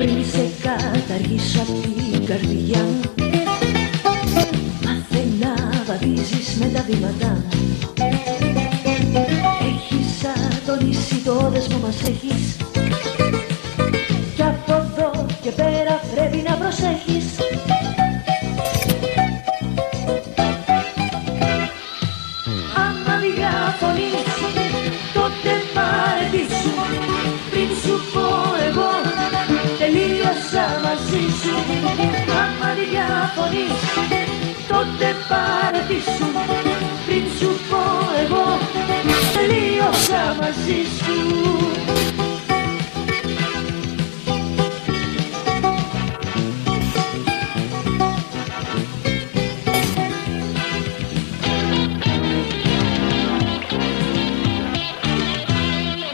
Πριν σε καταργήσω απ' την καρδιά μου, μάθε να βαδίζεις με τα βήματά μου. Έχεις ατονίσει το δεσμό μας έχεις, κι από εδώ και πέρα πρέπει να προσέχεις. Άμα διαφωνείς, τότε παρετήσου. Πριν σου πω εγώ, τελείωσα μαζί σου. Άμα διαφωνείς, τότε παρετήσου. Πριν σου πω εγώ, τελείωσα μαζί σου.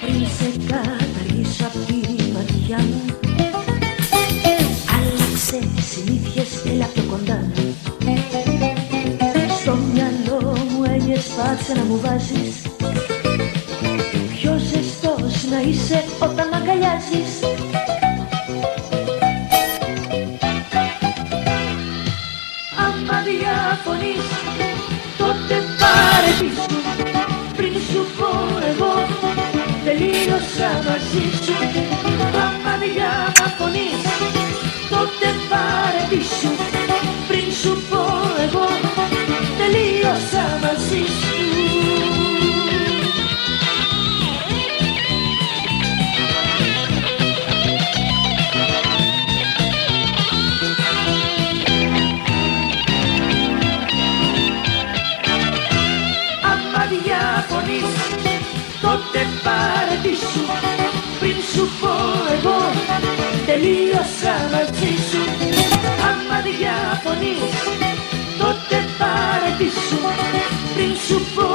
Πριν σε καταργήσω απ' τη ματιά μου, άλλαξε συνήθειες, έλα πιο κοντά μου. Στο μυαλό μου έννοιες πάτσε να μου βάζεις, πιο ζεστός να είσαι όταν μ' αγκαλιάζεις. Άμα διαφωνείς, τότε παρετήσου. Πριν σου πω εγώ, τελείωσα μαζί σου. Άμα διαφωνείς, τότε παρετήσου. Πριν σου πω εγώ, τελείωσα μαζί σου. Άμα διαφωνείς, τότε παρετήσου. Πριν σου πω εγώ, τελείωσα μαζί σου. Άμα διαφωνείς, τότε παρετήσου. Πριν σου πω